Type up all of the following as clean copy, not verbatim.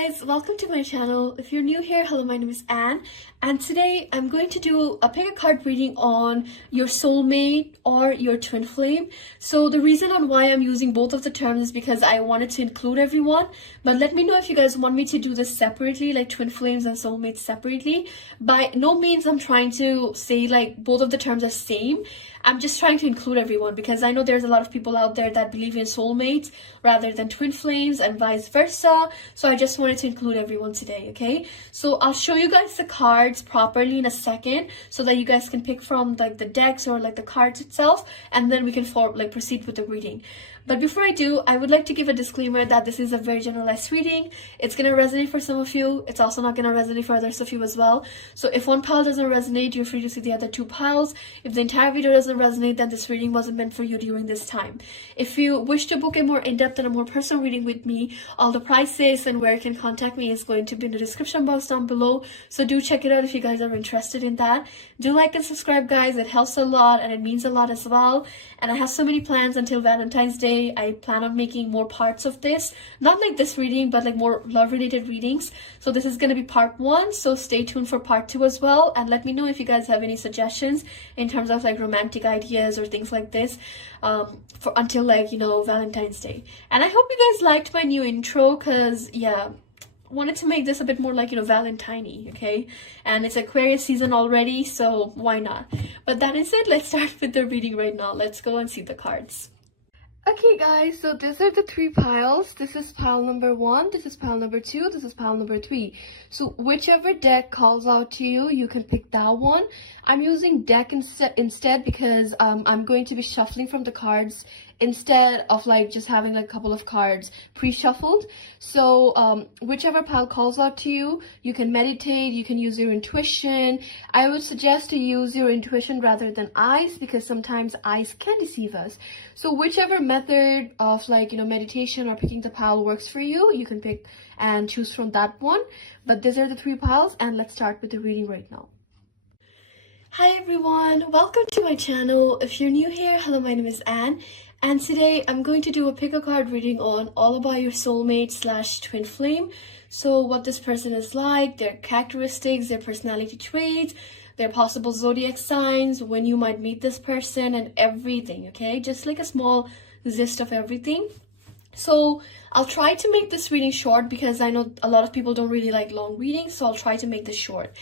guys, welcome to my channel. If you're new here, hello, my name is Anne, and today I'm going to do a pick a card reading on your soulmate or your twin flame. So the reason on why I'm using both of the terms is because I wanted to include everyone, but let me know if you guys want me to do this separately, like twin flames and soulmates separately. By no means I'm trying to say like both of the terms are same. I'm just trying to include everyone because I know there's a lot of people out there that believe in soulmates rather than twin flames and vice versa. So I just wanted to include everyone today, okay? So I'll show you guys the cards properly in a second so that you guys can pick from like the decks or like the cards itself, and then we can proceed with the reading. But before I do, I would like to give a disclaimer that this is a very generalized reading. It's going to resonate for some of you. It's also not going to resonate for others of you as well. So if one pile doesn't resonate, you're free to see the other two piles. If the entire video doesn't resonate, then this reading wasn't meant for you during this time. If you wish to book a more in-depth and a more personal reading with me, all the prices and where you can contact me is going to be in the description box down below. So do check it out if you guys are interested in that. Do like and subscribe, guys. It helps a lot and it means a lot as well. And I have so many plans until Valentine's Day. I plan on making more parts of this, not like this reading, but like more love related readings. So this is going to be part 1, so stay tuned for part 2 as well, and let me know if you guys have any suggestions in terms of like romantic ideas or things like this for until like, you know, Valentine's Day. And I hope you guys liked my new intro, because yeah, wanted to make this a bit more like, you know, Valentine-y, okay? And it's Aquarius season already, so why not? But that is it. Let's start with the reading right now. Let's go and see the cards. Okay guys, so these are the 3 piles. This is pile number 1, this is pile number 2, this is pile number 3. So whichever deck calls out to you, you can pick that one. I'm using deck instead because I'm going to be shuffling from the cards instead of like just having like a couple of cards pre-shuffled. So whichever pile calls out to you, you can meditate, you can use your intuition. I would suggest to use your intuition rather than eyes, because sometimes eyes can deceive us. So whichever method of like, you know, meditation or picking the pile works for you, you can pick and choose from that one. But these are the 3 piles, and let's start with the reading right now. Hi everyone, welcome to my channel. If you're new here, hello, my name is Anne, and today I'm going to do a pick a card reading on all about your soulmate / twin flame. So what this person is like, their characteristics, their personality traits, their possible zodiac signs, when you might meet this person, and everything, okay? Just like a small gist of everything. So I'll try to make this reading short because I know a lot of people don't really like long readings, so I'll try to make this short.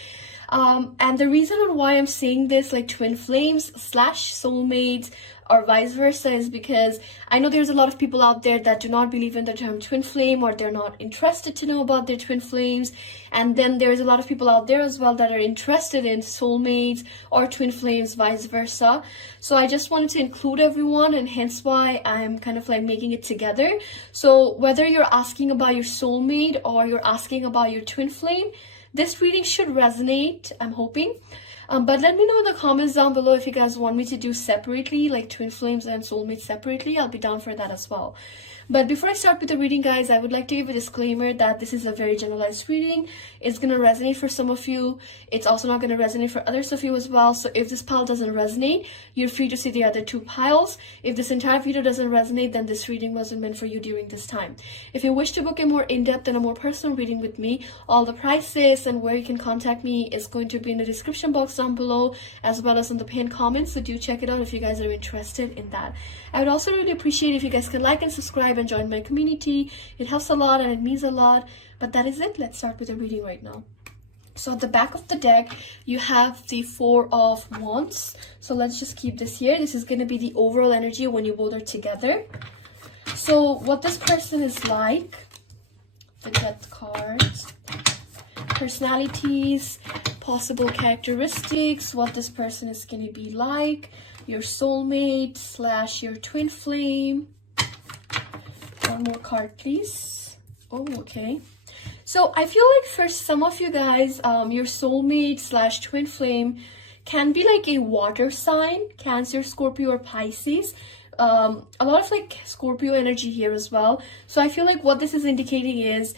And the reason on why I'm saying this, like twin flames / soulmates or vice versa, is because I know there's a lot of people out there that do not believe in the term twin flame, or they're not interested to know about their twin flames. And then there's a lot of people out there as well that are interested in soulmates or twin flames, vice versa. So I just wanted to include everyone, and hence why I'm kind of like making it together. So whether you're asking about your soulmate or you're asking about your twin flame, this reading should resonate, I'm hoping. But let me know in the comments down below if you guys want me to do separately, like twin flames and soulmates separately. I'll be down for that as well. But before I start with the reading, guys, I would like to give a disclaimer that this is a very generalized reading. It's going to resonate for some of you. It's also not going to resonate for others of you as well. So if this pile doesn't resonate, you're free to see the other 2 piles. If this entire video doesn't resonate, then this reading wasn't meant for you during this time. If you wish to book a more in-depth and a more personal reading with me, all the prices and where you can contact me is going to be in the description box down below, as well as in the pinned comments. So do check it out if you guys are interested in that. I would also really appreciate if you guys can like and subscribe and join my community. It helps a lot and it means a lot. But that is it. Let's start with the reading right now. So at the back of the deck, you have the 4 of Wands. So let's just keep this here. This is going to be the overall energy when you both are together. So what this person is like, the death cards, personalities, possible characteristics, what this person is going to be like, your soulmate / your twin flame. One more card, please. Oh, okay. So I feel like for some of you guys, your soulmate / twin flame can be like a water sign, Cancer, Scorpio, or Pisces. A lot of like Scorpio energy here as well. So I feel like what this is indicating is,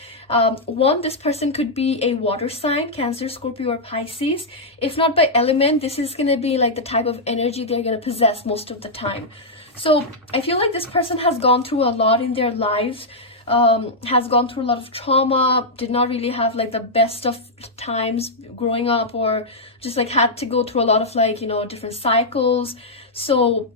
one, this person could be a water sign, Cancer, Scorpio, or Pisces. If not by element, this is going to be like the type of energy they're going to possess most of the time. So I feel like this person has gone through a lot in their lives. has gone through a lot of trauma, did not really have like the best of times growing up, or just like had to go through a lot of like, you know, different cycles. So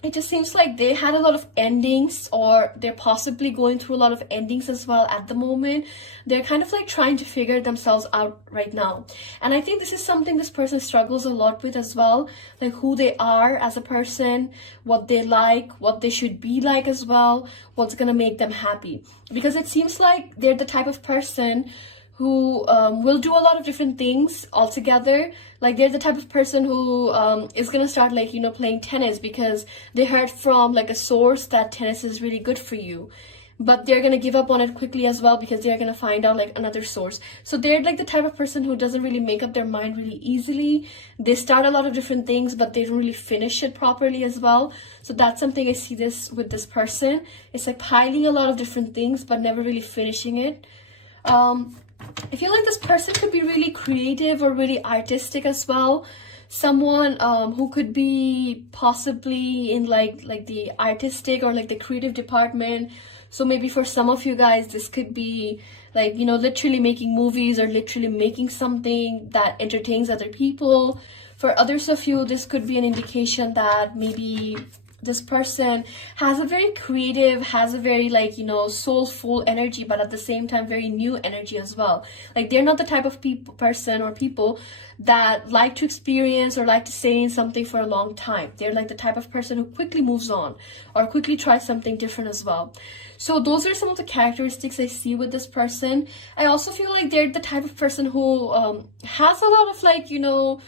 it just seems like they had a lot of endings, or they're possibly going through a lot of endings as well at the moment. They're kind of like trying to figure themselves out right now. And I think this is something this person struggles a lot with as well, like who they are as a person, what they like, what they should be like as well, what's gonna make them happy. Because it seems like they're the type of person who will do a lot of different things all together. Like they're the type of person who is gonna start like, you know, playing tennis because they heard from like a source that tennis is really good for you, but they're gonna give up on it quickly as well because they're gonna find out like another source. So they're like the type of person who doesn't really make up their mind really easily. They start a lot of different things, but they don't really finish it properly as well. So that's something I see this with this person. It's like piling a lot of different things but never really finishing it. I feel like this person could be really creative or really artistic as well. Someone who could be possibly in like the artistic or like the creative department. So maybe for some of you guys, this could be like, you know, literally making movies or literally making something that entertains other people. For others of you, this could be an indication that maybe this person has a very creative, has a very like, you know, soulful energy, but at the same time very new energy as well. Like they're not the type of person or people that like to experience or like to stay in something for a long time. They're like the type of person who quickly moves on or quickly tries something different as well. So those are some of the characteristics I see with this person. I also feel like they're the type of person who has a lot of like, you know,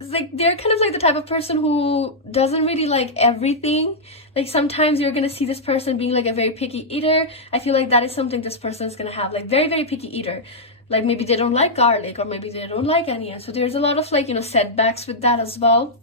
like they're kind of like the type of person who doesn't really like everything. Like sometimes you're gonna see this person being like a very picky eater. I feel like that is something this person is gonna have, like very, very picky eater. Like maybe they don't like garlic, or maybe they don't like onions. So there's a lot of like, you know, setbacks with that as well.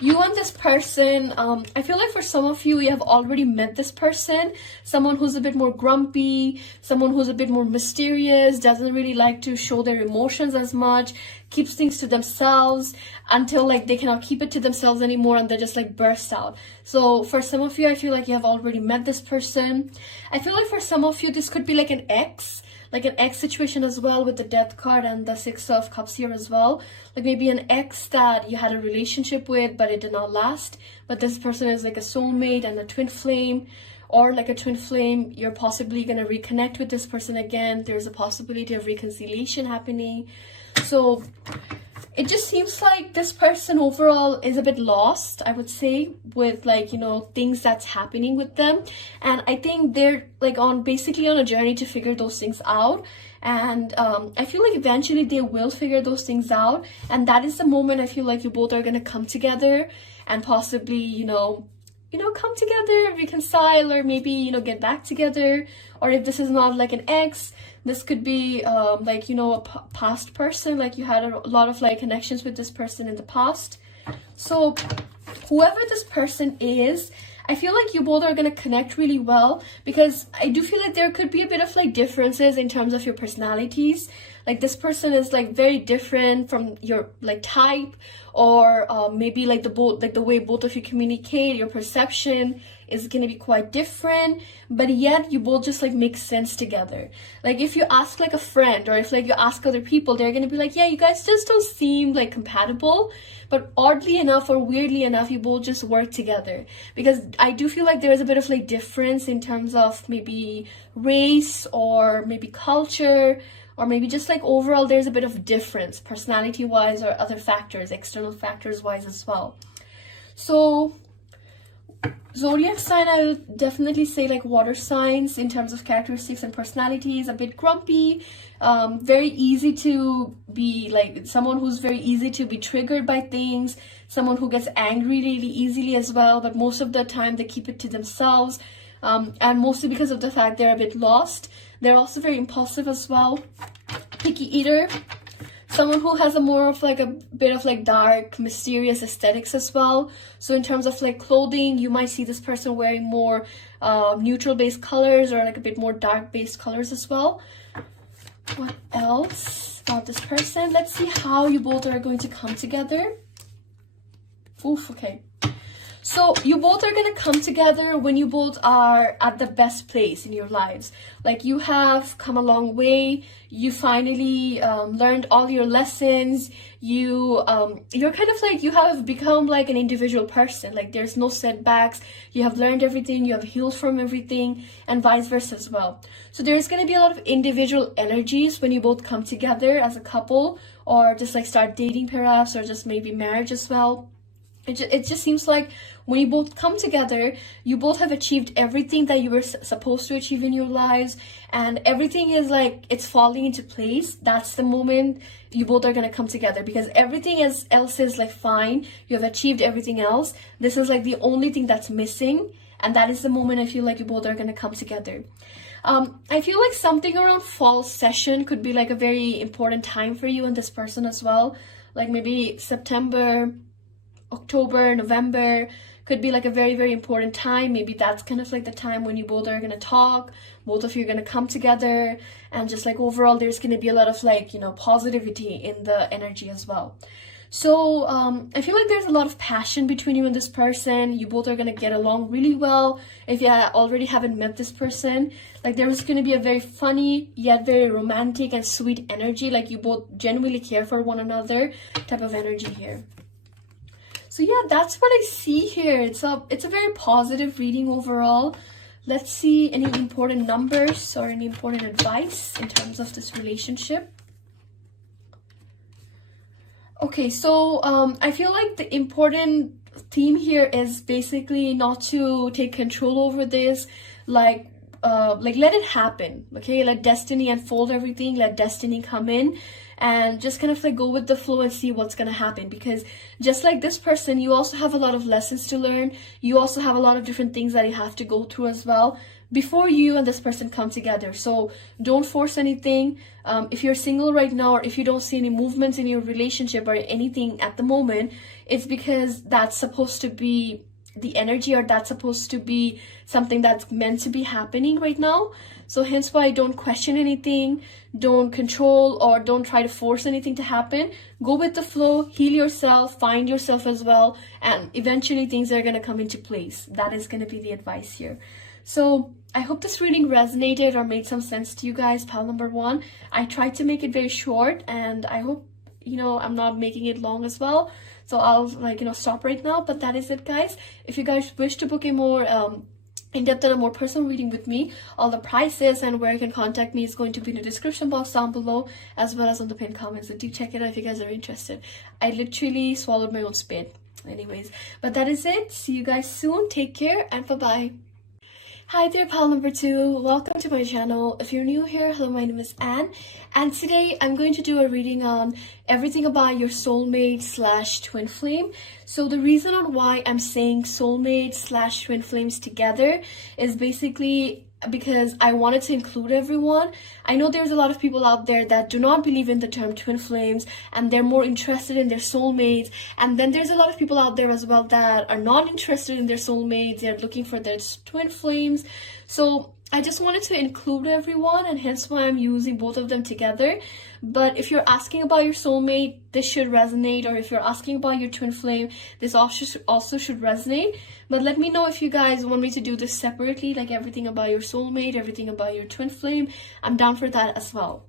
You and this person, I feel like for some of you, you have already met this person. Someone who's a bit more grumpy, someone who's a bit more mysterious, doesn't really like to show their emotions as much, keeps things to themselves until like they cannot keep it to themselves anymore and they just like burst out. So for some of you, I feel like you have already met this person. I feel like for some of you, this could be like an ex situation as well, with the Death card and the Six of Cups here as well. Like maybe an ex that you had a relationship with but it did not last, but this person is like a soulmate and a twin flame, or like a twin flame. You're possibly going to reconnect with this person again. There's a possibility of reconciliation happening. So it just seems like this person overall is a bit lost, I would say, with like, you know, things that's happening with them. And I think they're like basically on a journey to figure those things out. And I feel like eventually they will figure those things out. And that is the moment I feel like you both are going to come together and possibly, you know, come together, reconcile, or maybe, you know, get back together. Or if this is not like an ex, this could be like, you know, a past person, like you had a lot of like connections with this person in the past. So whoever this person is, I feel like you both are going to connect really well, because I do feel like there could be a bit of like differences in terms of your personalities. Like this person is like very different from your like type, or maybe like the way both of you communicate, your perception is going to be quite different, but yet you both just like make sense together. Like if you ask like a friend, or if like you ask other people, they're going to be like, yeah, you guys just don't seem like compatible. But oddly enough, or weirdly enough, you both just work together. Because I do feel like there's a bit of like difference in terms of maybe race, or maybe culture, or maybe just like overall there's a bit of difference personality wise, or other factors, external factors wise as well. So zodiac sign, I would definitely say like water signs in terms of characteristics and personalities. A bit grumpy, very easy to be like someone who's very easy to be triggered by things, someone who gets angry really easily as well, but most of the time they keep it to themselves, and mostly because of the fact they're a bit lost. They're also very impulsive as well. Picky eater, someone who has a more of like a bit of like dark, mysterious aesthetics as well. So in terms of like clothing, you might see this person wearing more neutral based colors, or like a bit more dark based colors as well. What else about this person? Let's see how you both are going to come together. Oof, okay. So you both are going to come together when you both are at the best place in your lives. Like you have come a long way. You finally learned all your lessons. You're kind of like, you have become like an individual person. Like there's no setbacks. You have learned everything. You have healed from everything, and vice versa as well. So there's going to be a lot of individual energies when you both come together as a couple, or just like start dating perhaps, or just maybe marriage as well. It just seems like when you both come together, you both have achieved everything that you were supposed to achieve in your lives, and everything is like, it's falling into place. That's the moment you both are going to come together, because everything else is like fine. You have achieved everything else. This is like the only thing that's missing, and that is the moment I feel like you both are going to come together. I feel like something around fall session could be like a very important time for you and this person as well. Like maybe September, October, November could be like a very, very important time. Maybe that's kind of like the time when you both are going to talk, both of you are going to come together, and just like overall there's going to be a lot of like, you know, positivity in the energy as well. So I feel like there's a lot of passion between you and this person. You both are going to get along really well. If you already haven't met this person, like there's going to be a very funny yet very romantic and sweet energy. Like you both genuinely care for one another type of energy here. So yeah, that's what I see here. It's a very positive reading overall. Let's see any important numbers or any important advice in terms of this relationship. Okay, so I feel like the important theme here is basically not to take control over this. Like let it happen, okay? Let destiny unfold everything. Let destiny come in, and just kind of like go with the flow and see what's gonna happen. Because just like this person, you also have a lot of lessons to learn. You also have a lot of different things that you have to go through as well before you and this person come together. So don't force anything. If you're single right now, or if you don't see any movements in your relationship or anything at the moment, it's because that's supposed to be the energy, or that's supposed to be something that's meant to be happening right now. So hence why don't question anything, don't control, or don't try to force anything to happen. Go with the flow, heal yourself, find yourself as well, and eventually things are going to come into place. That is going to be the advice here. So I hope this reading resonated or made some sense to you guys, pal number one. I tried to make it very short, and I hope, you know, I'm not making it long as well. So I'll like, you know, stop right now. But that is it, guys. If you guys wish to book a more in-depth and a more personal reading with me, all the prices and where you can contact me is going to be in the description box down below, as well as on the pinned comments. So do check it out if you guys are interested. I literally swallowed my own spit. Anyways, but that is it. See you guys soon. Take care, and bye-bye. Hi there, pal number two. Welcome to my channel. If you're new here, hello, my name is Anne, and today I'm going to do a reading on everything about your soulmate / twin flame. So the reason on why I'm saying soulmate / twin flames together is basically because I wanted to include everyone. I know there's a lot of people out there that do not believe in the term twin flames, and they're more interested in their soulmates. And then there's a lot of people out there as well that are not interested in their soulmates. They're looking for their twin flames. So I just wanted to include everyone, and hence why I'm using both of them together. But if you're asking about your soulmate, this should resonate. Or if you're asking about your twin flame, this also should resonate. But let me know if you guys want me to do this separately, like everything about your soulmate, everything about your twin flame. I'm down for that as well.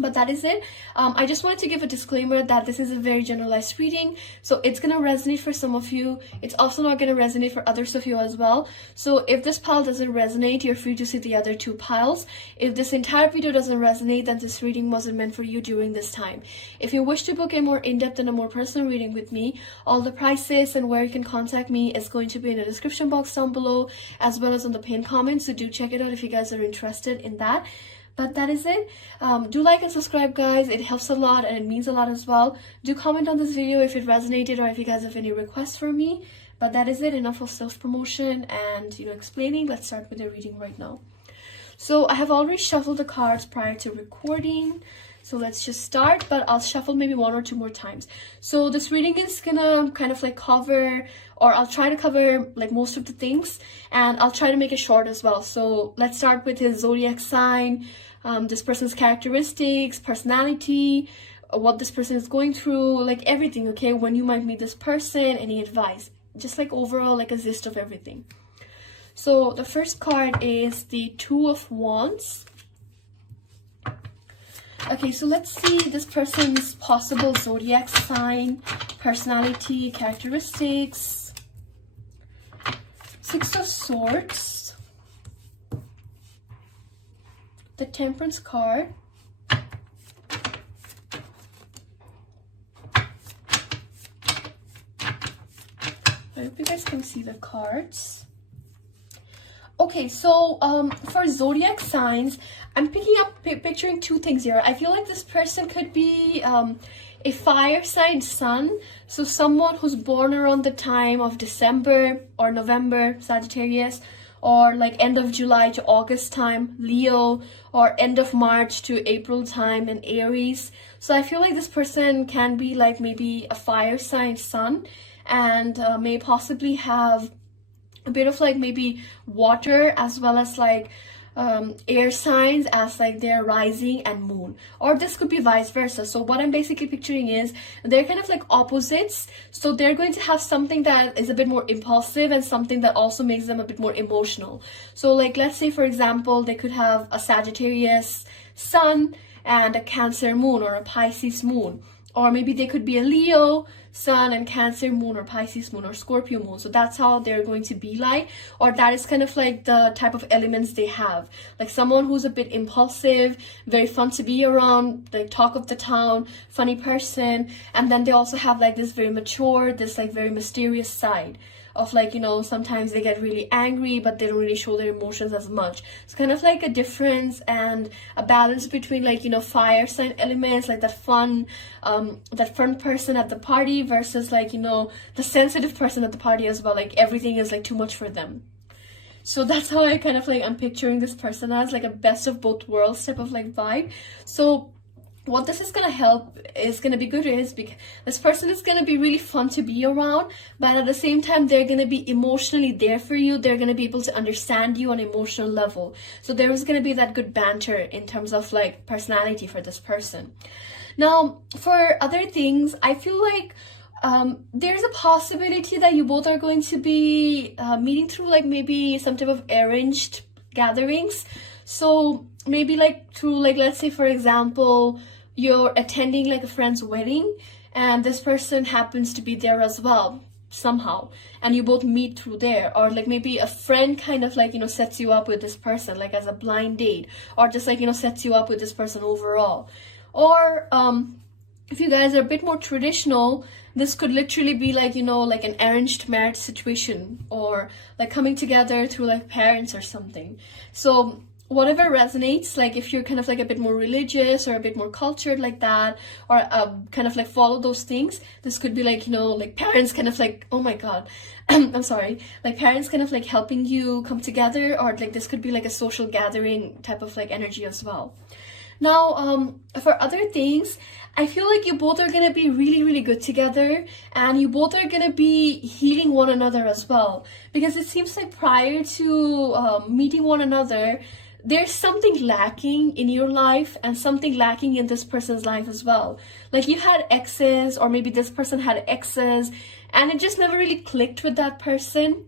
But that is it. I just wanted to give a disclaimer that this is a very generalized reading, so it's gonna resonate for some of you. It's also not gonna resonate for others of you as well. So if this pile doesn't resonate, you're free to see the other two piles. If this entire video doesn't resonate, then this reading wasn't meant for you during this time. If you wish to book a more in-depth and a more personal reading with me, all the prices and where you can contact me is going to be in the description box down below, as well as on the pinned comments. So do check it out if you guys are interested in that. But that is it. Do like and subscribe, guys. It helps a lot and it means a lot as well. Do comment on this video if it resonated, or if you guys have any requests for me. But that is it. Enough of self-promotion and, you know, explaining. Let's start with the reading right now. So I have already shuffled the cards prior to recording. So let's just start, but I'll shuffle maybe one or two more times. So this reading is gonna kind of like cover, or I'll try to cover like most of the things, and I'll try to make it short as well. So let's start with his zodiac sign, this person's characteristics, personality, what this person is going through, like everything, okay? When you might meet this person, any advice. just like overall like a gist of everything. So the first card is the Two of Wands. Okay, so let's see this person's possible zodiac sign, personality, characteristics. Six of Swords, the Temperance card, I hope you guys can see the cards. Okay, so for zodiac signs, I'm picturing two things here. I feel like this person could be a fire sign sun, so someone who's born around the time of December or November, Sagittarius, or like end of July to August time, Leo, or end of March to April time in Aries. So I feel like this person can be like maybe a fire sign sun, and may possibly have a bit of like maybe water as well as like air signs as like their rising and moon, or this could be vice versa. So what I'm basically picturing is they're kind of like opposites, so they're going to have something that is a bit more impulsive and something that also makes them a bit more emotional. So like let's say for example they could have a Sagittarius sun and a Cancer moon, or a Pisces moon, or maybe they could be a Leo sun and Cancer moon, or Pisces moon, or Scorpio moon. So that's how they're going to be like, or that is kind of like the type of elements they have. Like someone who's a bit impulsive, very fun to be around, like talk of the town, funny person. And then they also have like this very mature, this like very mysterious side of like, you know, sometimes they get really angry but they don't really show their emotions as much. It's kind of like a difference and a balance between like, you know, fire sign elements, like that fun person at the party, versus like, you know, the sensitive person at the party as well, like everything is like too much for them. So that's how I kind of like, I'm picturing this person as like a best of both worlds type of like vibe. So what this is going to help is going to be good is because this person is going to be really fun to be around, but at the same time they're going to be emotionally there for you. They're going to be able to understand you on an emotional level. So there is going to be that good banter in terms of like personality for this person. Now for other things, I feel like there's a possibility that you both are going to be meeting through like maybe some type of arranged gatherings. So maybe like through like, let's say for example you're attending like a friend's wedding and this person happens to be there as well somehow, and you both meet through there. Or like maybe a friend kind of like, you know, sets you up with this person like as a blind date, or just like, you know, sets you up with this person overall. Or if you guys are a bit more traditional, this could literally be like, you know, like an arranged marriage situation, or like coming together through like parents or something. So whatever resonates, like if you're kind of like a bit more religious or a bit more cultured like that, or kind of like follow those things, this could be like, you know, like parents kind of like, oh my god, I'm sorry, like parents kind of like helping you come together, or like this could be like a social gathering type of like energy as well. Now for other things, I feel like you both are going to be really, really good together, and you both are going to be healing one another as well, because it seems like prior to meeting one another, there's something lacking in your life and something lacking in this person's life as well. Like you had exes, or maybe this person had exes, and it just never really clicked with that person,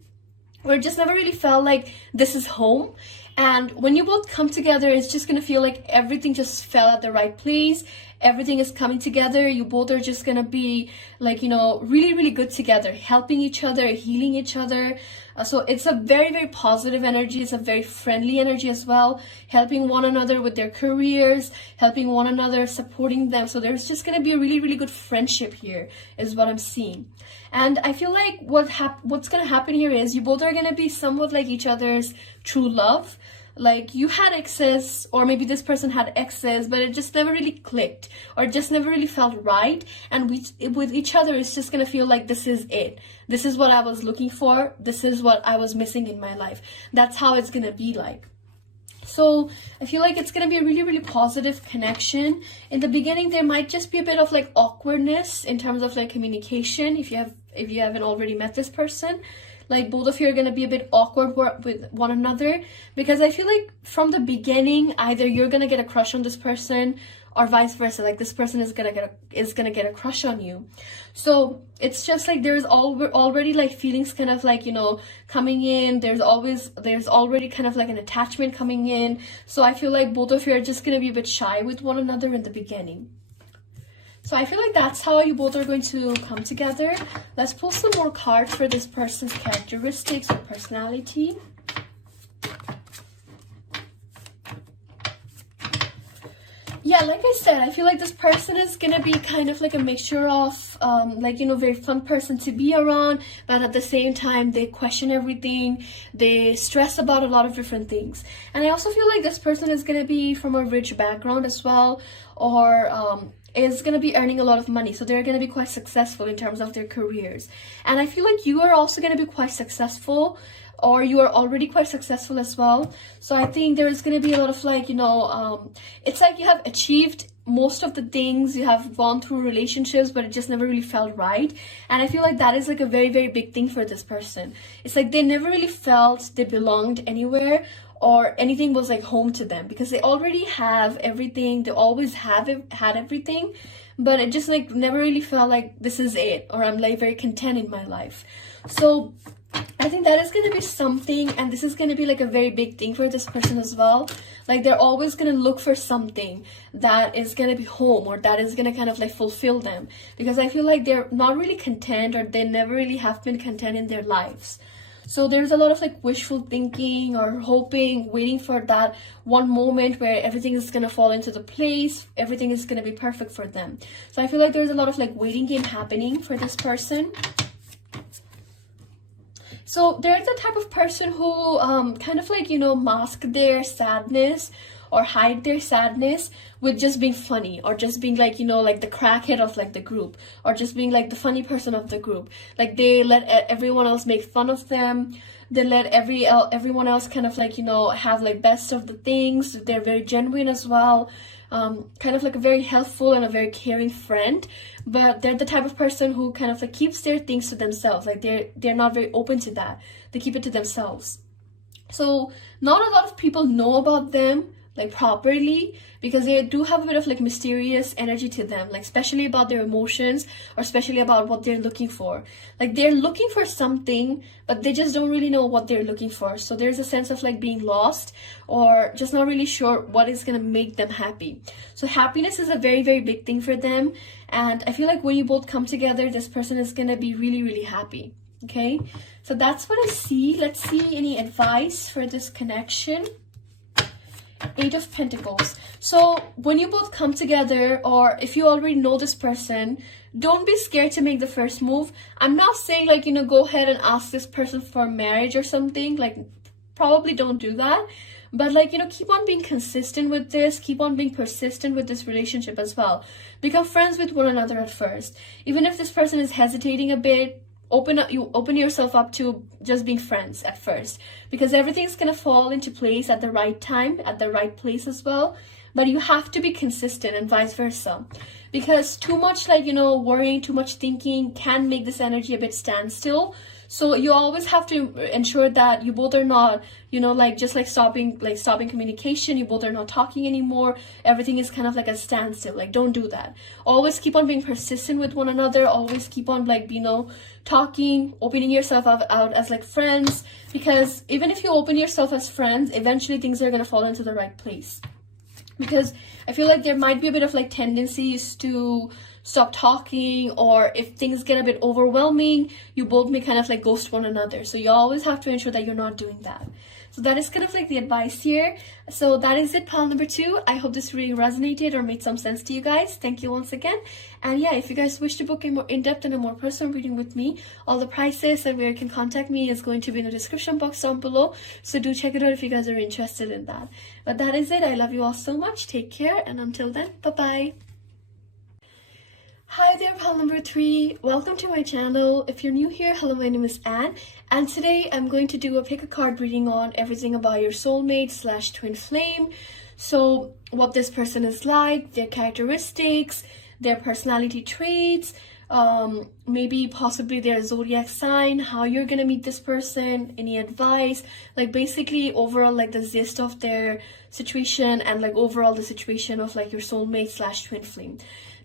or it just never really felt like this is home. And when you both come together, it's just gonna feel like everything just fell at the right place. Everything is coming together. You both are just gonna be like, you know, really, really good together, helping each other, healing each other. So it's a very, very positive energy. It's a very friendly energy as well, helping one another with their careers, helping one another, supporting them. So there's just gonna be a really, really good friendship here is what I'm seeing. And I feel like what's gonna happen here is you both are gonna be somewhat like each other's true love. Like you had exes, or maybe this person had exes, but it just never really clicked, or it just never really felt right. And with each other, it's just gonna feel like this is it. This is what I was looking for. This is what I was missing in my life. That's how it's gonna be like. So I feel like it's gonna be a really, really positive connection. In the beginning, there might just be a bit of like awkwardness in terms of like communication if you haven't already met this person. Like both of you are going to be a bit awkward with one another, because I feel like from the beginning, either you're going to get a crush on this person, or vice versa, like this person is gonna get a crush on you. So it's just like there's already like feelings kind of like, you know, coming in. There's already kind of like an attachment coming in. So I feel like both of you are just gonna be a bit shy with one another in the beginning. So I feel like that's how you both are going to come together. Let's pull some more cards for this person's characteristics or personality. Yeah, like I said, I feel like this person is gonna be kind of like a mixture of like, you know, very fun person to be around, but at the same time they question everything, they stress about a lot of different things. And I also feel like this person is gonna be from a rich background as well, or is going to be earning a lot of money, so they're going to be quite successful in terms of their careers. And I feel like you are also going to be quite successful, or you are already quite successful as well. So I think there is going to be a lot of like, you know, it's like you have achieved most of the things, you have gone through relationships, but it just never really felt right. And I feel like that is like a very, very big thing for this person. It's like they never really felt they belonged anywhere, or anything was like home to them, because they already have everything, they always had everything, but it just like never really felt like this is it, or I'm like very content in my life. So I think that is going to be something, and this is going to be like a very big thing for this person as well. Like they're always going to look for something that is going to be home, or that is going to kind of like fulfill them, because I feel like they're not really content, or they never really have been content in their lives. So there's a lot of like wishful thinking, or hoping, waiting for that one moment where everything is going to fall into the place, everything is going to be perfect for them. So I feel like there's a lot of like waiting game happening for this person. So they're the type of person who kind of like, you know, mask their sadness or hide their sadness with just being funny, or just being like, you know, like the crackhead of like the group, or just being like the funny person of the group. Like they let everyone else make fun of them, they let everyone else kind of like, you know, have like best of the things. They're very genuine as well, kind of like a very helpful and a very caring friend, but they're the type of person who kind of like keeps their things to themselves. Like they're not very open to that, they keep it to themselves. So not a lot of people know about them like properly, because they do have a bit of like mysterious energy to them, like especially about their emotions, or especially about what they're looking for. Like they're looking for something, but they just don't really know what they're looking for. So there's a sense of like being lost, or just not really sure what is going to make them happy. So happiness is a very, very big thing for them, and I feel like when you both come together, this person is going to be really, really happy. Okay, so that's what I see. Let's see any advice for this connection. Eight of Pentacles. So when you both come together, or if you already know this person, don't be scared to make the first move. I'm not saying like, you know, go ahead and ask this person for marriage or something. Like probably don't do that, but like, you know, keep on being consistent with this, keep on being persistent with this relationship as well. Become friends with one another at first. Even if this person is hesitating a bit, open yourself up to just being friends at first, because everything's gonna fall into place at the right time, at the right place as well. But you have to be consistent, and vice versa, because too much like, you know, worrying, too much thinking can make this energy a bit standstill. So you always have to ensure that you both are not, you know, like just like stopping communication. You both are not talking anymore. Everything is kind of like a standstill. Like don't do that. Always keep on being persistent with one another. Always keep on like, you know, talking, opening yourself out as like friends, because even if you open yourself as friends, eventually things are going to fall into the right place. Because I feel like there might be a bit of like tendencies to stop talking, or if things get a bit overwhelming, you both may kind of like ghost one another. So you always have to ensure that you're not doing that. So that is kind of like the advice here. So that is it, pile number 2. I hope this really resonated or made some sense to you guys. Thank you once again. And yeah, if you guys wish to book a more in-depth and a more personal reading with me, all the prices and where you can contact me is going to be in the description box down below. So do check it out if you guys are interested in that. But that is it. I love you all so much. Take care, and until then, bye-bye. Hi there, pile number 3. Welcome to my channel. If you're new here, hello, my name is Anne, and today I'm going to do a pick a card reading on everything about your soulmate / twin flame. So what this person is like, their characteristics, their personality traits, maybe possibly their zodiac sign, how you're gonna meet this person, any advice, like basically overall like the gist of their situation, and like overall the situation of like your soulmate slash twin flame.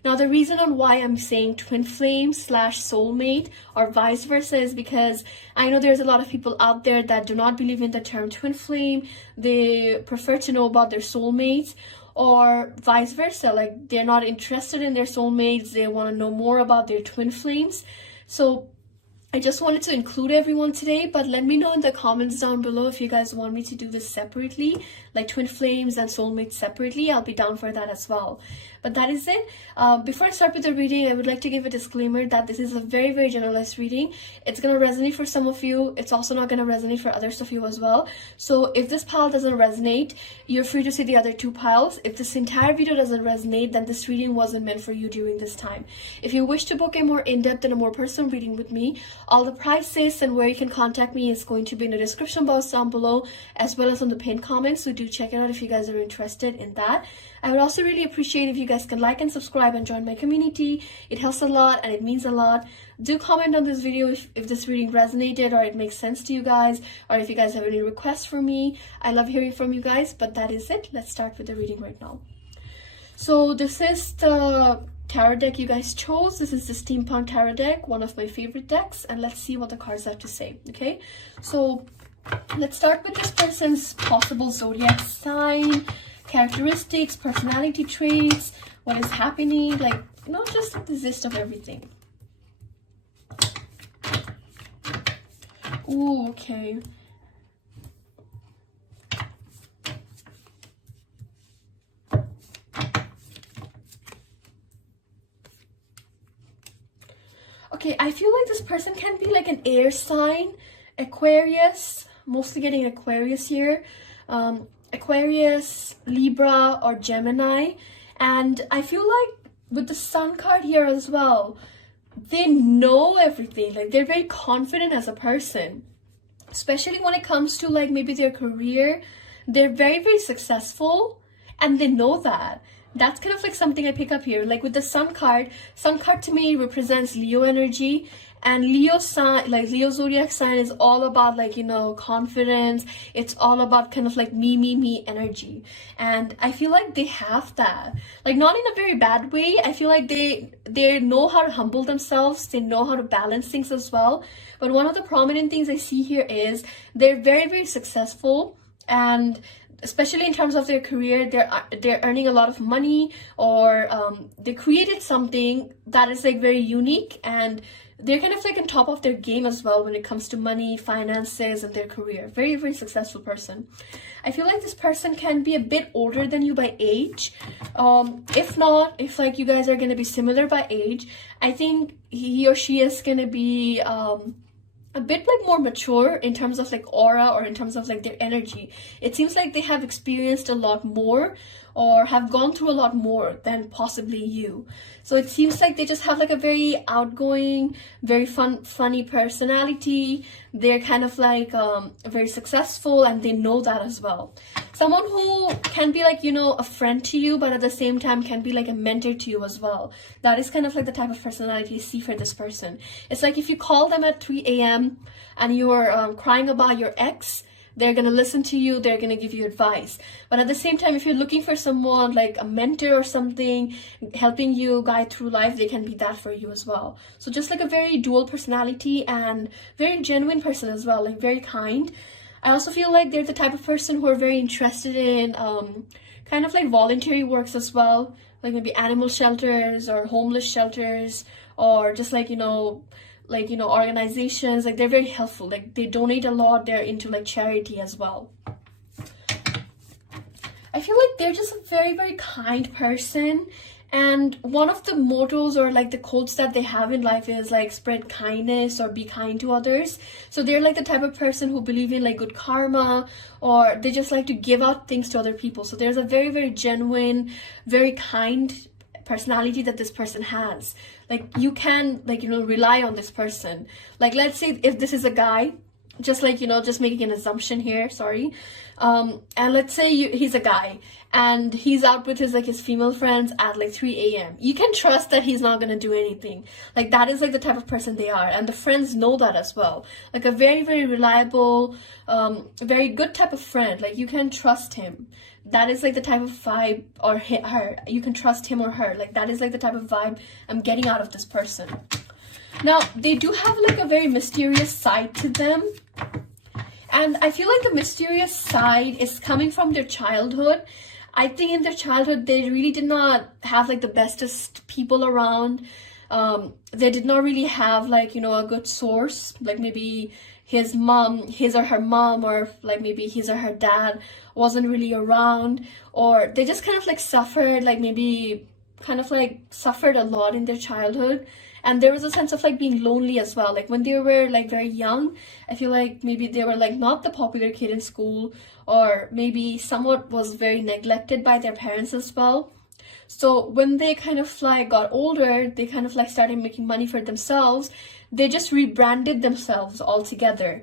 Now, the reason on why I'm saying twin flame slash soulmate or vice versa is because I know there's a lot of people out there that do not believe in the term twin flame. They prefer to know about their soulmates, or vice versa, like they're not interested in their soulmates, they want to know more about their twin flames. So I just wanted to include everyone today, but let me know in the comments down below if you guys want me to do this separately, like twin flames and soulmates separately. I'll be down for that as well. But that is it. Before I start with the reading, I would like to give a disclaimer that this is a very, very generalized reading. It's going to resonate for some of you. It's also not going to resonate for others of you as well. So if this pile doesn't resonate, you're free to see the other two piles. If this entire video doesn't resonate, then this reading wasn't meant for you during this time. If you wish to book a more in-depth and a more personal reading with me, all the prices and where you can contact me is going to be in the description box down below, as well as on the pinned comments. So do check it out if you guys are interested in that. I would also really appreciate if you guys can like and subscribe and join my community. It helps a lot and it means a lot. Do comment on this video if this reading resonated or it makes sense to you guys, or if you guys have any requests for me. I love hearing from you guys, but that is it. Let's start with the reading right now. So this is the tarot deck you guys chose. This is the Steampunk Tarot deck, one of my favorite decks, and let's see what the cards have to say. Okay, so let's start with this person's possible zodiac sign, characteristics, personality traits, what is happening, like, you know, just the gist of everything. Ooh, okay. Okay, I feel like this person can be like an air sign, Aquarius, mostly getting Aquarius here, Aquarius, Libra, or Gemini. And I feel like with the Sun card here as well, they know everything, like they're very confident as a person, especially when it comes to like maybe their career. They're very, very successful and they know that. That's kind of like something I pick up here. Like with the Sun card to me represents Leo energy, and Leo sign, like Leo zodiac sign, is all about like, you know, confidence. It's all about kind of like me energy, and I feel like they have that, like not in a very bad way. I feel like they know how to humble themselves, they know how to balance things as well. But one of the prominent things I see here is they're very, very successful, and especially in terms of their career, they're earning a lot of money, or they created something that is like very unique, and they're kind of like on top of their game as well when it comes to money, finances, and their career. Very, very successful person. I feel like this person can be a bit older than you by age. If not, if like you guys are going to be similar by age, I think he or she is going to be a bit like more mature in terms of like aura, or in terms of like their energy. It seems like they have experienced a lot more, or have gone through a lot more than possibly you. So it seems like they just have like a very outgoing, very funny personality. They're kind of like very successful, and they know that as well. Someone who can be like, you know, a friend to you, but at the same time can be like a mentor to you as well. That is kind of like the type of personality you see for this person. It's like if you call them at 3 a.m. and you're crying about your ex, they're going to listen to you, they're going to give you advice. But at the same time, if you're looking for someone like a mentor or something, helping you guide through life, they can be that for you as well. So just like a very dual personality, and very genuine person as well, like very kind. I also feel like they're the type of person who are very interested in kind of like voluntary works as well, like maybe animal shelters or homeless shelters, or just like, you know, organizations. Like they're very helpful, like they donate a lot, they're into like charity as well. I feel like they're just a very, very kind person, and one of the mottos or like the quotes that they have in life is like spread kindness or be kind to others. So they're like the type of person who believe in like good karma, or they just like to give out things to other people. So there's a very, very genuine, very kind personality that this person has. Like you can, like, you know, rely on this person. Like let's say if this is a guy just like, you know, just making an assumption here, sorry. And let's say he's a guy and he's out with his female friends at like 3 a.m. You can trust that he's not gonna do anything. Like, that is like the type of person they are, and the friends know that as well. Like a very, very reliable, very good type of friend. Like, you can trust him. That is like the type of vibe, or her, you can trust him or her. Like, that is like the type of vibe I'm getting out of this person. Now, they do have like a very mysterious side to them. And I feel like the mysterious side is coming from their childhood. I think in their childhood, they really did not have like the bestest people around. They did not really have like, you know, a good source. Like maybe his or her mom, or like maybe his or her dad wasn't really around. Or they just kind of like suffered, like maybe kind of like suffered a lot in their childhood. And there was a sense of like being lonely as well. Like when they were like very young, I feel like maybe they were like not the popular kid in school, or maybe somewhat was very neglected by their parents as well. So when they kind of like got older, they kind of like started making money for themselves. They just rebranded themselves altogether.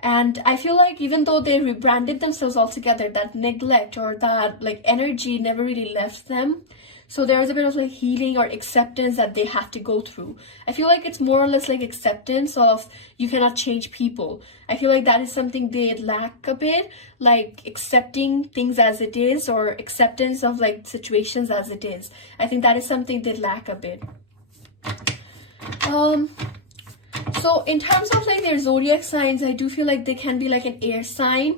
And I feel like even though they rebranded themselves altogether, that neglect or that like energy never really left them. So there is a bit of like healing or acceptance that they have to go through. I feel like it's more or less like acceptance of you cannot change people. I feel like that is something they lack a bit, like accepting things as it is, or acceptance of like situations as it is. I think that is something they lack a bit. So in terms of like their zodiac signs, I do feel like they can be like an air sign.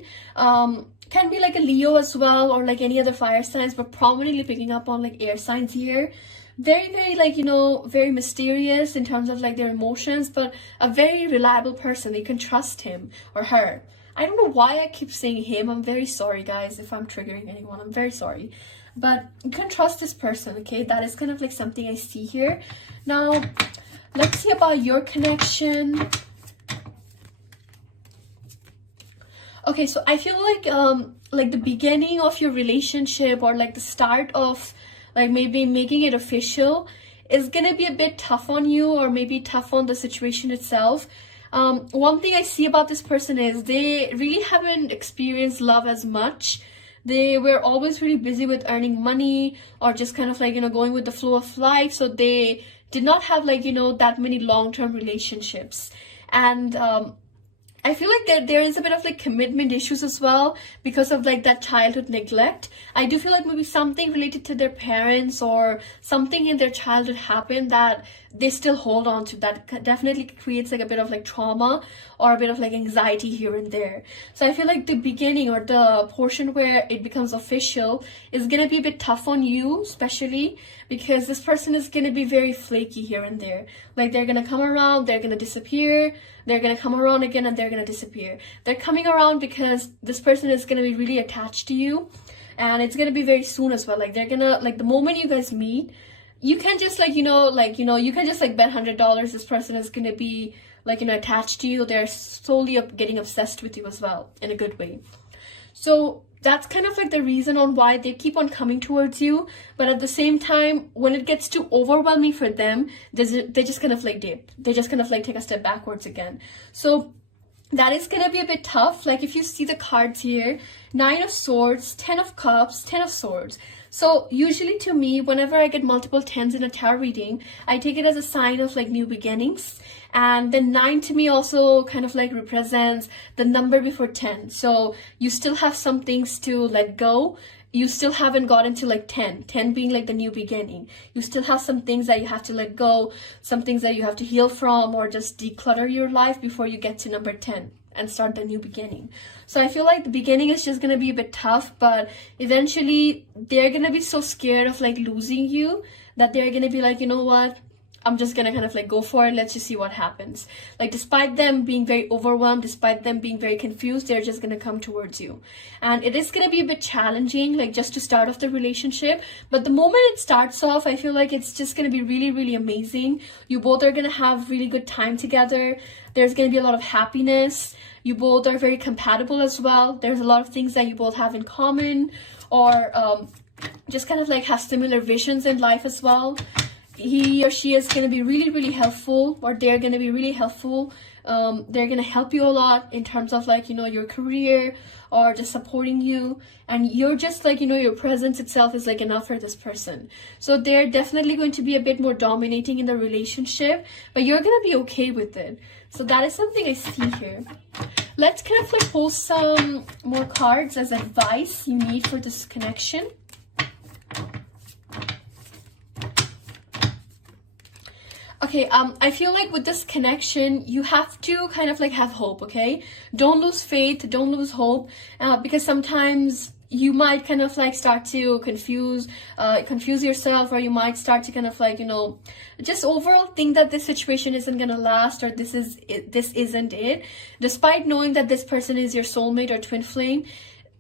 Can be like a Leo as well, or like any other fire signs, but prominently picking up on like air signs here. Very, very like, you know, very mysterious in terms of like their emotions, but a very reliable person. You can trust him or her. I don't know why I keep saying him. I'm very sorry, guys, if I'm triggering anyone. I'm very sorry. But you can trust this person, okay? That is kind of like something I see here. Now, let's see about your connection. Okay, so I feel like the beginning of your relationship, or like the start of like maybe making it official, is gonna be a bit tough on you, or maybe tough on the situation itself. One thing I see about this person is they really haven't experienced love as much. They were always really busy with earning money, or just kind of like, you know, going with the flow of life. So they did not have like, you know, that many long-term relationships. And I feel like there is a bit of like commitment issues as well, because of like that childhood neglect. I do feel like maybe something related to their parents, or something in their childhood happened that they still hold on to, that definitely creates like a bit of like trauma, or a bit of like anxiety here and there. So I feel like the beginning, or the portion where it becomes official, is gonna be a bit tough on you, especially because this person is gonna be very flaky here and there. Like, they're gonna come around, they're gonna disappear, they're gonna come around again, and they're gonna disappear. They're coming around because this person is gonna be really attached to you, and it's gonna be very soon as well. Like, they're gonna, like, the moment you guys meet, you can just like, you can just like bet $100 this person is gonna be like, you know, attached to you. They're solely getting obsessed with you as well, in a good way. So that's kind of like the reason on why they keep on coming towards you. But at the same time, when it gets too overwhelming for them, they just kind of like dip. They just kind of like take a step backwards again. So that is gonna be a bit tough. Like, if you see the cards here, 9 of Swords, 10 of Cups, 10 of Swords. So usually to me, whenever I get multiple 10s in a tarot reading, I take it as a sign of like new beginnings. And the 9 to me also kind of like represents the number before 10. So you still have some things to let go. You still haven't gotten to like 10 being like the new beginning. You still have some things that you have to let go, some things that you have to heal from, or just declutter your life before you get to number 10 and start the new beginning. So I feel like the beginning is just gonna be a bit tough, but eventually they're gonna be so scared of like losing you that they're gonna be like, you know what, I'm just gonna kind of like go for it. Let's just see what happens. Like, despite them being very overwhelmed, despite them being very confused, they're just gonna come towards you. And it is gonna be a bit challenging, like just to start off the relationship. But the moment it starts off, I feel like it's just gonna be really, really amazing. You both are gonna have really good time together. There's gonna be a lot of happiness. You both are very compatible as well. There's a lot of things that you both have in common, or just kind of like have similar visions in life as well. he or she is going to be really helpful, or they're going to be really helpful. They're going to help you a lot in terms of like, you know, your career or just supporting you, and you're just like, you know, your presence itself is like enough for this person. So they're definitely going to be a bit more dominating in the relationship, but you're going to be okay with it. So that is something I see here. Let's kind of like pull some more cards as advice you need for this connection. Okay, I feel like with this connection, you have to kind of like have hope, okay? Don't lose faith, don't lose hope, because sometimes you might kind of like start to confuse yourself, or you might start to kind of like, you know, just overall think that this situation isn't gonna last, or this isn't it. Despite knowing that this person is your soulmate or twin flame,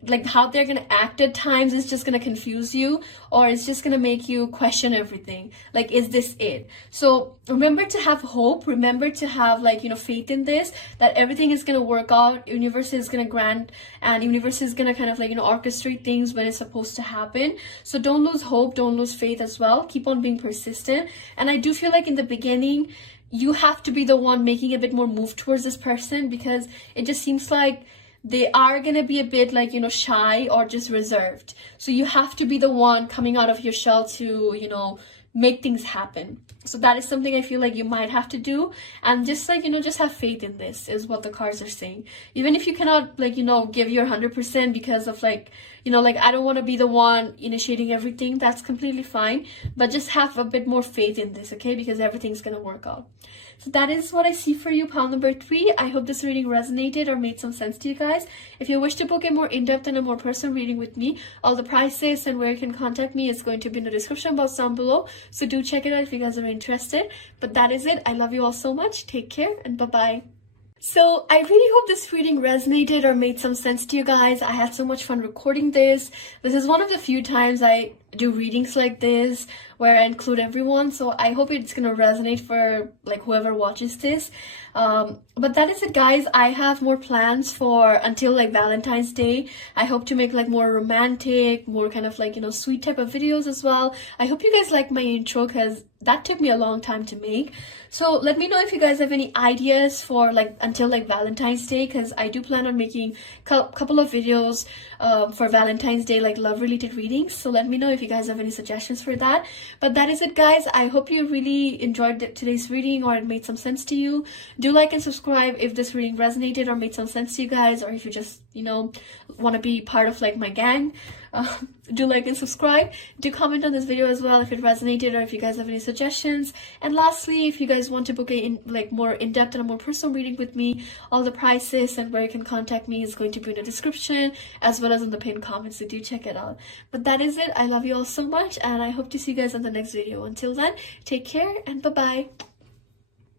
like how they're gonna act at times is just gonna confuse you, or it's just gonna make you question everything. Like, is this it? So remember to have hope, remember to have like, you know, faith in this, that everything is gonna work out, universe is gonna grant, and universe is gonna kind of like, you know, orchestrate things when it's supposed to happen. So don't lose hope, don't lose faith as well. Keep on being persistent. And I do feel like in the beginning, you have to be the one making a bit more move towards this person, because it just seems like they are going to be a bit like, you know, shy or just reserved. So you have to be the one coming out of your shell to, you know, make things happen. So that is something I feel like you might have to do. And just like, you know, just have faith in this is what the cards are saying. Even if you cannot like, you know, give your 100% because of like, you know, like I don't want to be the one initiating everything, that's completely fine. But just have a bit more faith in this, okay? Because everything's going to work out. So that is what I see for you, pile number 3. I hope this reading resonated or made some sense to you guys. If you wish to book a more in-depth and a more personal reading with me, all the prices and where you can contact me is going to be in the description box down below. So do check it out if you guys are interested. But that is it. I love you all so much. Take care and bye-bye. So I really hope this reading resonated or made some sense to you guys. I had so much fun recording this. This is one of the few times I do readings like this where I include everyone. So I hope it's going to resonate for like whoever watches this. But that is it, guys. I have more plans for until like Valentine's Day. I hope to make like more romantic, more kind of like, you know, sweet type of videos as well. I hope you guys like my intro because that took me a long time to make. So let me know if you guys have any ideas for like until like Valentine's Day, because I do plan on making a couple of videos for Valentine's Day, like love related readings. So let me know if you guys have any suggestions for that. But that is it, guys. I hope you really enjoyed today's reading or it made some sense to you. Do like and subscribe if this reading resonated or made some sense to you guys, or if you just, you know, want to be part of like my gang. Do like and subscribe. Do comment on this video as well if it resonated or if you guys have any suggestions. And lastly, if you guys want to book a more in-depth and a more personal reading with me, all the prices and where you can contact me is going to be in the description as well as in the pinned comments, so do check it out. But that is it. I love you all so much and I hope to see you guys in the next video. Until then, take care and bye-bye.